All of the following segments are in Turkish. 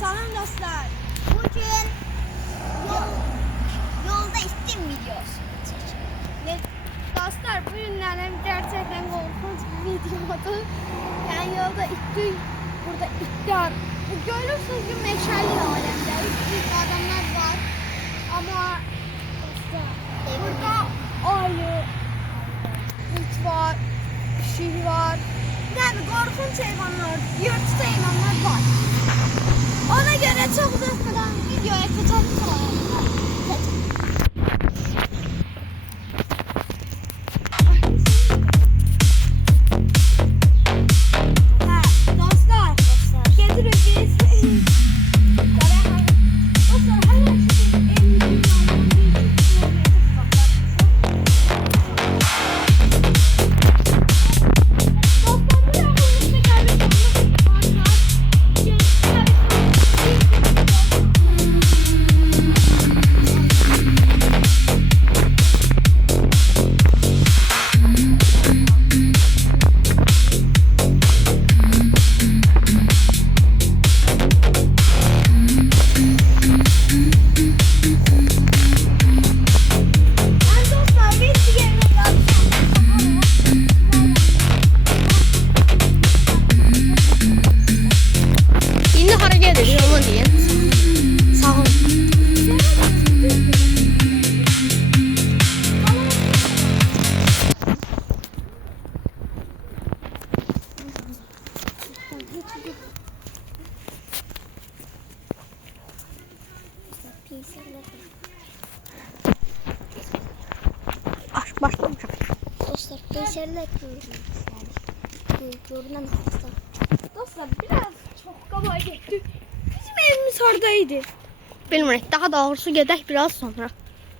Salam dostlar. Bugün yolda ittim videosu. Ve dostlar bu günlerden gerçekten korkunç bir videodu. Yani yolda ittim. Burada ittiler. Görüyorsunuz ki meşalli alemde. Büyük adamlar var. Ama burada ayı, it var, şih var. Yani korkunç hayvanlar, yırtıcı hayvanlar var. Ona göre çok uzatmadan videoya kaçalım. Dostlar, getirin biz. Dostlar, her şey en başlamış. Dostlar, peyserler görünen hasta. Dostlar biraz çok kaba gitti. Bizim evimiz oradaydı. Bilmiyorum, daha doğrusu gedək biraz sonra.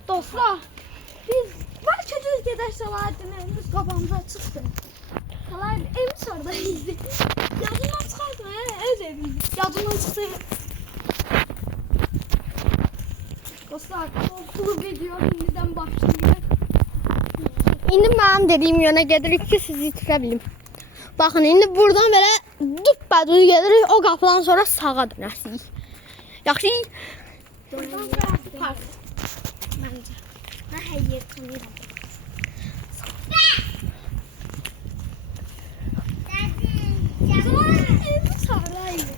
Dostlar biz belki düz gedək Salahattin evimiz qabağımıza çıxdı. Salahattin evimiz oradaydı. Yadından çıxartma öz evimiz. Yadından çıxdı. Dostlar korkulu video şimdiden başlıyor. İndi mənim dediyim yönə gedirik ki, sizi itirə bilim. Baxın, indi buradan belə düz gedirik, o qapıdan sonra sağa dönəsirik. Yaxşı? Buradan sonra park. Məncə. Mən hər yer tanıyıram. Salahattin evimiz oradaydı.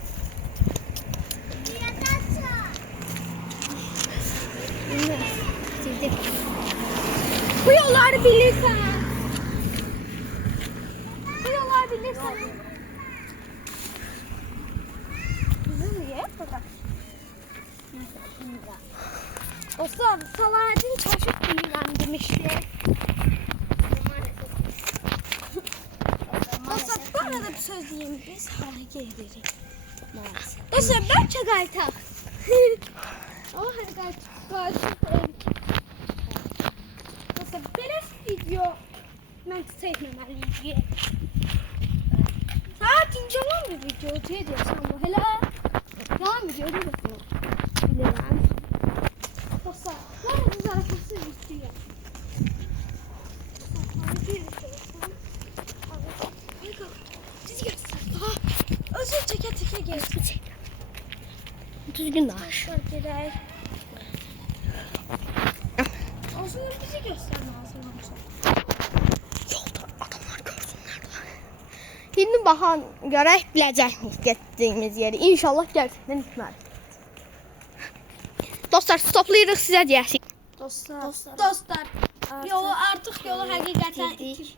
Bu yolları bilirsən. Bu yolları bilirsən. Bizim niye burada? Dostlar, Salahattin çocuk bilgilendirmişti. Dostlar, bu arada bir söz diyeyim. Biz hareket ederiz. Dostlar, belki qaytaq. Ama hadi qaytaq. Dostlar, belə video mən çəkməməliyik. Salahattin yalan bir video çəkirsən bu. Hələ yalan video deyirsən. Bilirəm. Dostlar, mən bu zarafasız istəyirəm. Özür çəkə gəlsin. Düzgün daş. Dostlar, gedək. Aslında bizi göstərmə lazım. Yolda adamlar görsünlər də. İndi baxan görək biləcəkmiş getdiyimiz yeri. İnşallah gerçəkdən itmərik. Dostlar, stoplayırıq sizə deyəsik. Dostlar, yolu artıq yolu həqiqətən itir.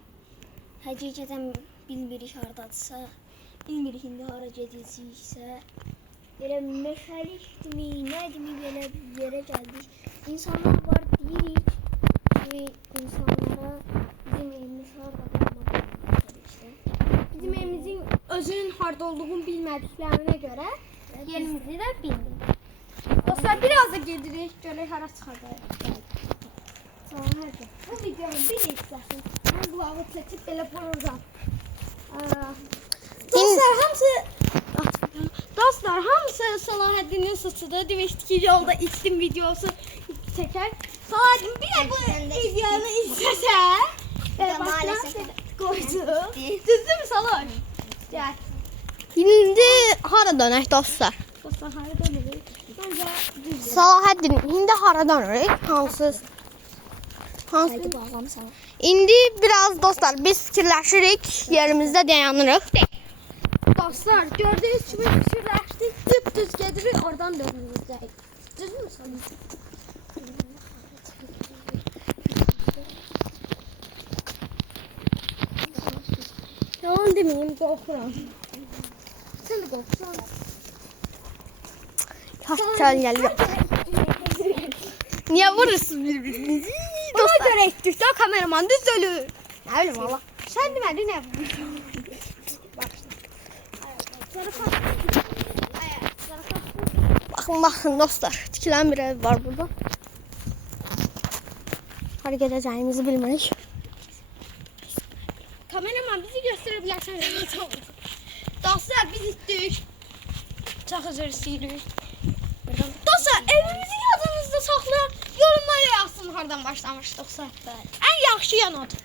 Həqiqətən bilmirik hardadırsa, bilmirik indi hara gedəcəksə. Belə meşəlik kimi, nə kimi belə yerə gəldik. İnsanlar var deyirik ki, insanlara bizim evimiz harada Bizim evimizin özünün harda olduğunu bilmədiklərinə görə yerimizi də bildik. Dostlar, biraz da gedirik, görək hara çıxacaq. Bu videonu bir izləsin. Mən qulağı çəkib belə vuracağım. Dostlar, hamısı Salahaddinin suçudur. Demişdik ki, yolda içtim videosu çəkər. Salahaddin bir də bu videonu izləsə, maalesef qoydu. Düzdür mü Salahaddin? Gəl. İndi hara dönək dostlar? Dostlar, dostlar, hara dönürük? Məncə düzdür. Salahaddin, indi hara dönürük? Hansı? Haydi bağlam sana. İndi biraz dostlar biz fikirləşirik, yerimizdə dayanırıq. Dostlar, gördüyünüz kimi fikirləşdik, düz gedirik, oradan dönürük. Düzdür mü sana? Yalan demeyeyim, qorxuram. Sən də qorxusan. Çal geliyor. Niye vurursunuz birbirinizi? Ona görə etdik də kameraman düz ölür. Ne bileyim valla. Sən deməli nə vurursan? Bakın dostlar. Tikilen bir ev var burada. Hareket edeceğimizi bilmiyoruz. Kameraman bizi göstərebilərsən. Dostlar, biz itdik. Çox üzr istəyirik. Dostlar, evimizi yadınızda saxlayın. Yorumlara yazsın hardan başlamışdıqsa. Ən yaxşı yan odur.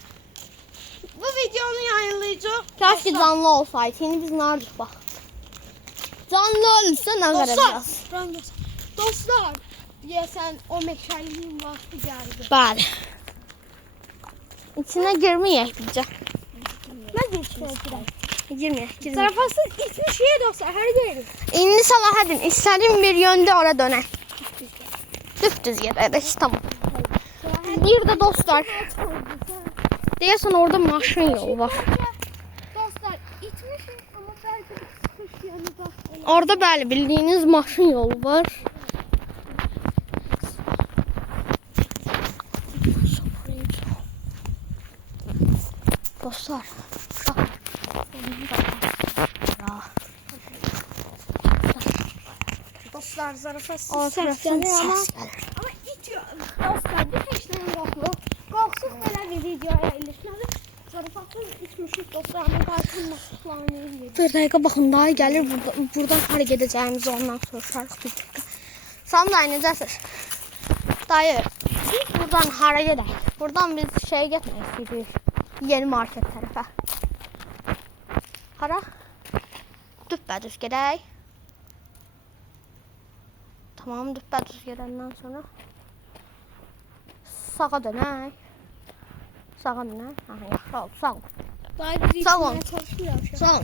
Bu videonu yayınlayacaq. Keşke canlı olsaydı. Şimdi biz neredik bak. Canlı olursa ne vereceğiz? Dostlar, deyəsən o meşəliyin vaxtı gəldi. Bəli. İçine girmeyek bizce. Mən geçirəm. Girmeyek. Zarafası itmiş yer dostlar, hər yeri. İndi Salahaddin istediğim bir yönde oraya döner. Düz giderek tamam. Bir de dostlar. Deyəsən orada maşın yolu var. Dostlar, itmişim ama belki sıkış yanı da. Orada bəli bildiğiniz maşın yolu var. Dostlar. Dostlar, zarafası O səs taraftan gəlir ama ses gelir. itiyor. Dostlar, bir heçdən qorxuruq. Qorxsuq belə bir videoya ilişmədi. Zarafası itmişik dostlar, ama belki nasıqlanır. Bir dakika bakın daha gelir buradan hareket edeceğimizi ondan sonra şarkı bir dakika. Sam dayı necəsiz? Dayı biz buradan hareket edelim. Buradan biz şey gitmek istiyoruz. Yeni market tarafa. Hara? Düppədüz gedək. Tamam düppədüz gedəndən sonra sağa dönək. Sağa dönək. Aha, yaxşı oldu, sağ ol. Dayı bizi Sağ olun. itilməyə çalışmıyor. Sağ ol.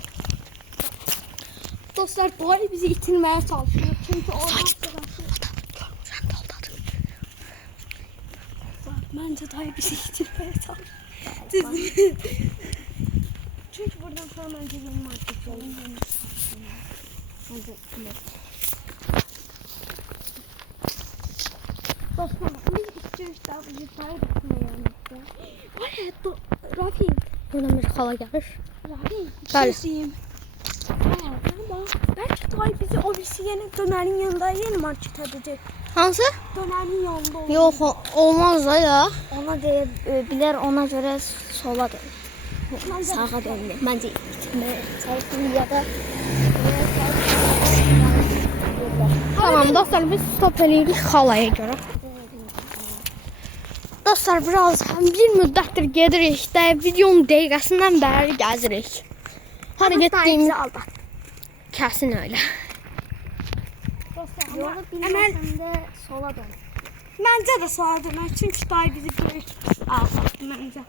Dostlar, dayı bizi itilməyə çalışıyor. Çünkü oradan Görmürəm də oldadır. bence dayı bizi itilməyə çalışıyor. Çünkü buradan sonra bence yeni market yolu. Dostlar, biz istiyoruz da bizi dayı tutmaya yanımızda. Ay, Rafi. Buradan bir xala gəlir. Rafi, Bəli. bir şey diyeyim. Belki dayı bizi o birisi yeni dönerin yanında yeni market edecek. Hansı? Dönerin yanında olur. Yox, olmaz da ya. Ona bilir, ona göre sola dön. Sağa döndü. Bence gitmeye çalışın ya da Tamam dostlar biz stop eləyirik xalaya görə. Dostlar biraz bir müddətdir gedirik də videonun dəqiqəsindən bəri gəzirik. Hara getdiyimiz aldı. kəsin öyle. Dostlar, yolu bilmesen de sola dön. Bence de sola döner çünkü dayı bizi görür. Aldı bence.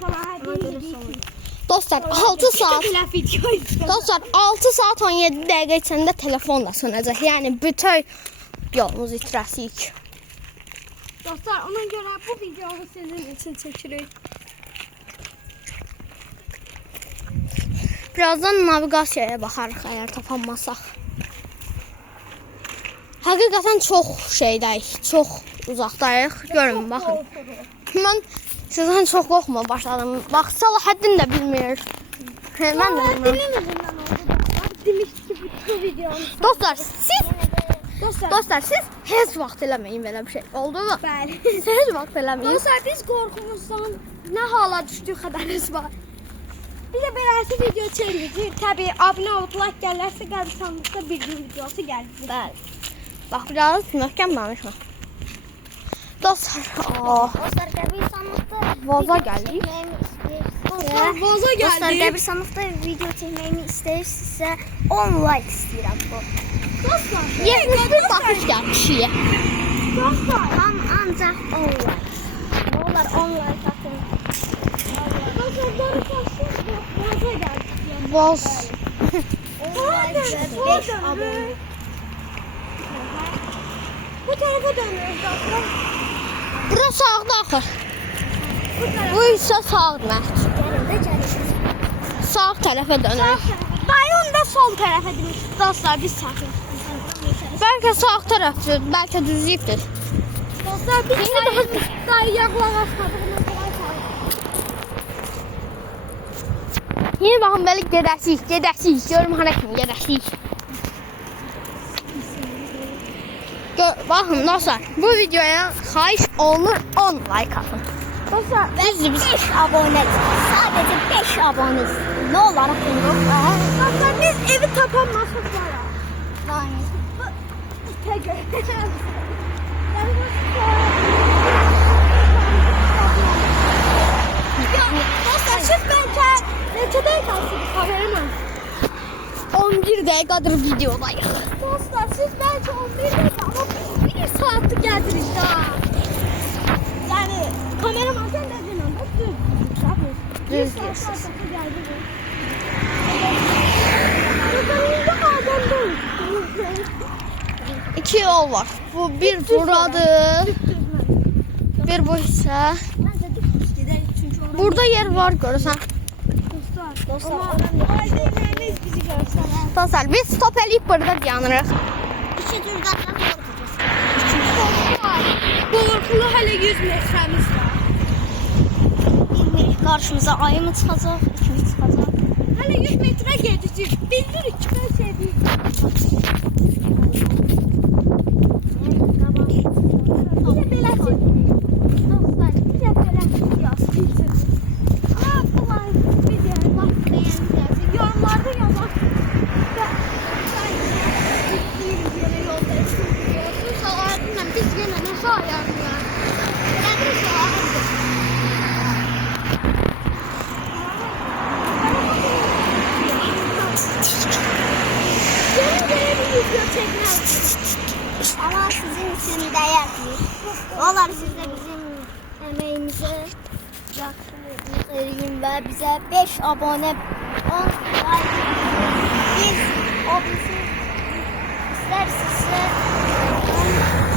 Sola değil. Dostlar 6 saat. Belə video izle. Dostlar 6 saat 17 dəqiqə içində telefon da sönəcək. Yəni bütün yolumuzu itirəsik. Dostlar, ona göre bu videomu sizin için çekirik. Birazdan navigasiyaya baxarıq əgər tapanmasaq. Həqiqətən çox şeydəyik, çox uzaqdayıq. Görün baxın. Mən sizdən çox qorxma başladım. Bax Salahaddin də bilmir. Mən də bilmirəm. Dilim yüzünden oldu dostlar. Demişti bu videonu. Dostlar siz heç vaxt eləməyin belə bir şey. Oldu mu? Bəli. Siz heç vaxt eləməyin. Dostlar, biz qorxumuzdan ne hala düşdük xəbəriniz var. Bir de beləsi video çəkəcəyik. Təbii abunə olub like gəlirsə qəbristanlıqda bir gün videosu gəlir. Bəli. Bax biraz möhkəm danışma. Dostlar, Dostlar qəbirstanlıqda Vaza video gəldik. çəkməyimi Dostlar, istəyirsinizsə, vaza Dostlar gəldik. qəbirstanlıqda video çəkməyimi istəyirsinizsə 10 like istəyirəm bu. Dostlar, 71 baxış gəlmişik. dostlar. Tam ancaq 10 like. Nə olar 10 like atın. Dostlar, doğru karşı vaza geldik. Vaz. 10 like və 5 abone. Bu tarafa dönüyoruz dostlar. Bura sağda axır. Bu isə sağdır. Gəlin də gəlin. Sağ tərəfə dönür. Dayı onu da sol tarafa demiş. Dostlar biz sakın. Bəlkə sağ tərəfdir, bəlkə düzlükdür. Dostlar biz dayı yaklan asmadığımız zaman Yine baxın belə gedəsik. Görüm hara kimi gedəsik. Baxın dostlar, bu videoya xahiş olunur 10 like atın. Dostlar Düzdür biz. 5 abone. Sadəcə 5 abone. Nə olar atın yox? dostlar biz evi tapanmasak var. Dostlar siz bence neçədə qalsın kameramın? 11 dəqiqədir videodayıq. Dostlar siz bence 11 dakika ama biz 1 saatlik geldiniz daha. Yani kameraman sen de dinlen. Bak düz. Düz Bir diyorsun. saat sonra geldiniz. Yukarıda adam değil. 2 yol var. Bu bir buradır, bir bu isə. Məncə düz gedək çünki orada Burada yer var görürsən. Dostlar. Ama aileleriniz bizi görsene. Dostlar biz stop eləyib burada dayanırıq. 2 cürdən qorxacağıq. Korkulu hala 100 metremiz var. Bilmirik qarşımıza ayı mı çıxacaq, kimi çıxacaq. Hala 100 metre geçtik. Bildirik ki ben şey değil. Bir de beləsin. Dostlar, bir de beləsin yazsın. Aa, bunlar videoya bak beğenirlerse yorumlarda yazar. Gittiğimiz yere yolda esirliyorsun. Sağ biz gene ne sağ yanına. Ben sağ video çekmez. Ama sizin üçün dəyərli. Olar siz də bizim əməyimizi yaxşı eləyin və bizə 5 abunə 10 like biz o bizi istərsinizsə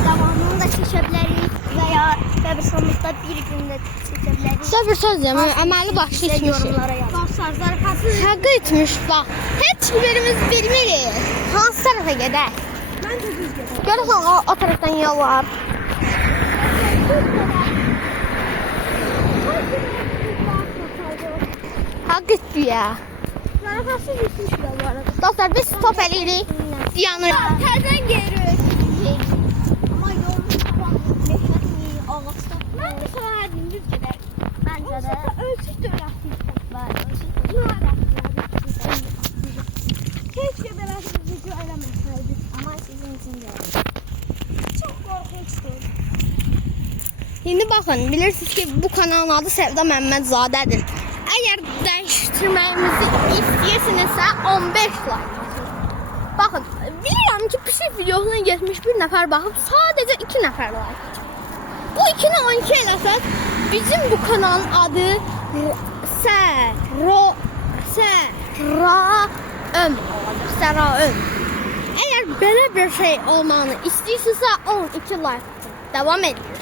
davamını da çəkə bilərik və ya qəbirstanlıqda bir gündə çəkə bilərik. Sizə bir söz deyim, əməli başlı Sizə etmişik. yorumlara yazın. Dostlar zarafası. Həqqı etmiş bax. Heç birimiz bilmirik. Hansı tərəfə gedək? Ben de düz gidiyorum. Görürsən o tərəfdən yol var. Həqqı etdik ya. Zarafası gitmişler bu arada. Dostlar biz stop eləyirik. Dayanırıq. Terden geri. Amma yolun tamam meşəli, ağaçda. Ben de sana her gün düz giderim. Məncə də Ölçüs de öğretmiştim. var. Keşke beraber video elemeseydik. Amma sizin üçün də. Çok korkunçtu. İndi baxın, bilirsiniz ki bu kanalın adı Sevda Məmmədzadədir. Əgər dəyişdirməyimizi istəyirsinizsə 15 like atın. Baxın, bilirəm ki pişik videosuna 71 nəfər baxıb sadəcə 2 nəfər like atır. Bu 2-ni 12 eləsək bizim bu kanalın adı Səraöm olacaq. Səraöm. Əgər belə bir şey olmağını istəyirsinizsə 12 like atın. Davam ediyoruz.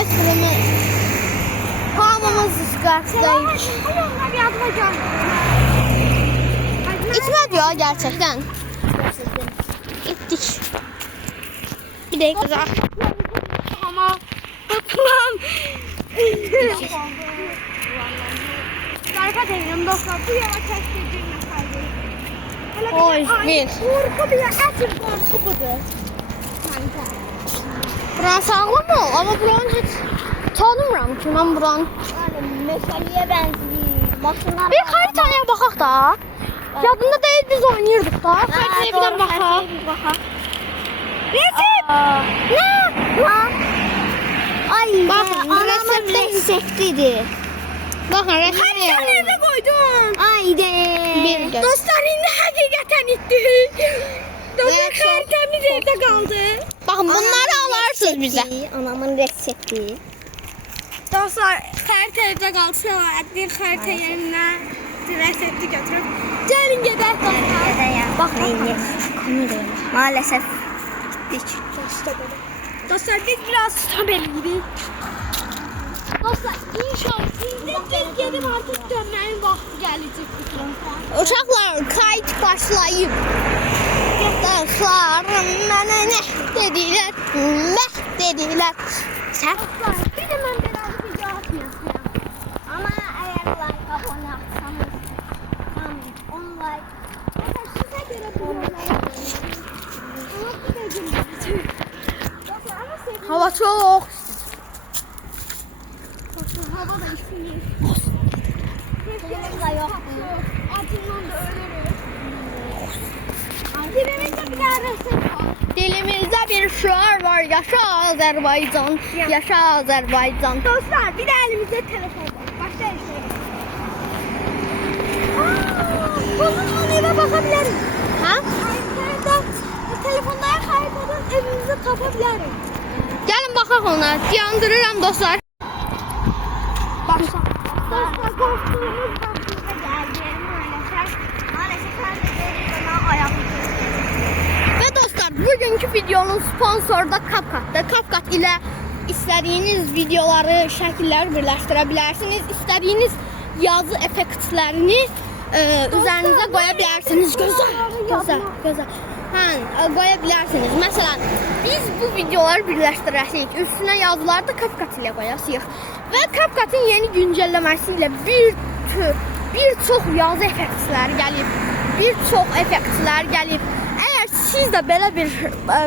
Esprimiz. Hamımız ıskarttayız. Onlar bir adıma geldi. İtmedi ya gerçekten. İttik. Bir dakika daha. Ama tutmam. Zarfa teyzem dostlar bu yola keşfedilme saydı. Oy, bir. Korku bir əsl korku budur. Buran sağlam ol ama buranın hiç tanımıram ki ben buranın. Yəni meşəliyə bənzəyir. Maşınlar Bir haritaya bakak da. Yadında değil biz oynayırdık da. Haritaya bir de bakak. Baxaq. Resim. Ne? Lan. Ay Bakın, anamın reseptidir. Bakın Her resim şey nerede koydun? Haydi. Bir göz. Dostlar indi hakikaten itti. Dostlar Resim. haritamız evde kaldı. Bakın bunları alarsınız bize. Anamın resepti. Dostlar harita evde kalsa bir harita yerine resepti götürüp gelin gedək dostlar. Bak kameraya. Maalesef gittik. Dostlar biz biraz stop edirik. Dostlar inşallah biz gelip artık dönmenin vakti gelecek. Uşaqlar kayıt başlayıb. Dostlarım mənə nə dedilər, meh dedilər. Sən Dostlar bir de ben biraz video atmayasın. Ama eğer like abone atsanız tam 10 like. Dostlar size göre bu yollara ama bir de gülmeyeceğim. Dostlar ama sevdim. hava çox. Dostlar hava da işini. Benim de yok. Acından da ölürüz. Dilimizde bir daha resim var. Dilimizdə bir şüar var. Yaşa Azərbaycan, yaşa Azərbaycan. Dostlar bir de elimizde telefon var. Başlayın şöyle. Bunun eve bakabiliriz. Ha? Telefonda kaybolun evimizi tapabiliriz. Gəlin baxaq ona. Yandırıram dostlar. Başla. Dostlar korktuğumuz vaktimize geldi. Maalesef. Maalesef ben de bana ayağım. Və dostlar, bugünkü videonun sponsoru da CapCut'dır. CapCut ilə istədiyiniz videoları, şəkilləri birləşdirə bilərsiniz. İstədiyiniz yazı effektlərini üzərinizə qoya bilərsiniz. Gözəl. Hə, qoya bilərsiniz. Məsələn, biz bu videoları birləşdirəcəyik. Üstünə yazıları da CapCut ilə qoyasıyıq. Və CapCut'ın yeni güncəlləməsi ilə bir çox yazı effektləri gəlib. Bir çox effektlər gəlib. Əgər siz də belə bir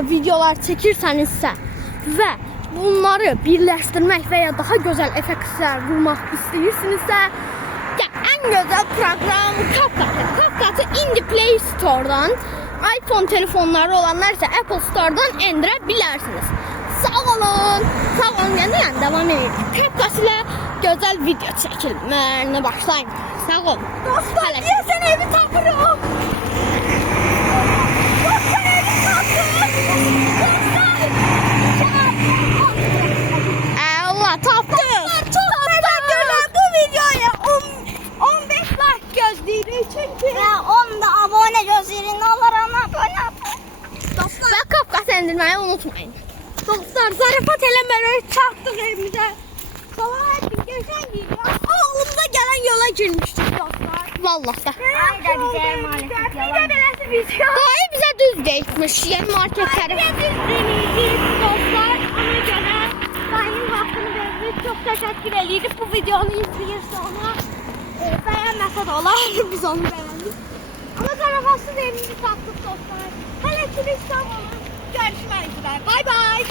videolar çəkirsənizsə və bunları birləşdirmək və ya daha gözəl effektlər qurmaq istəyirsinizsə, ən gözəl proqram CapCut. CapCut'ı indi Play Store-dan, iPhone telefonları olanlar isə Apple Store-dan endirə bilərsiniz. Sağ olun. Sağ olun. Yəni davam edelim. CapCut ilə gözəl video çəkilməyinə başlayın. Sağ olun. Dostlar niye sen evi tapırım? Dostlar evi tapırım. Allah tapdı. Çok teşekkürler bu videoya 15 like gözlüyoruz çünkü. Ve 10 da abone gözlerin olur ama abone atın. Və CapCut endirməyi unutmayın. Dostlar zarafat eləmərək çatdıq evimizə. Salahattin geçen gidiyor. Oğlumda gelen yola girmiştik dostlar. Vallahi da. Hayda bize maalesef Bir yalan. de belası video. Dayı bizə düz deyilmiş. Yəni marketləri. Bir de biz deneyeceğiz dostlar. Ona göre dayının hakkını verdik. Çok teşekkür ediyoruz. Bu videonu izleyirse ona beğenmese de olar. Biz onu beğendik. Ama zarafatsız evimizi sattık dostlar. Hele ki biz sağ olun. Görüşmek üzere. Bay bay.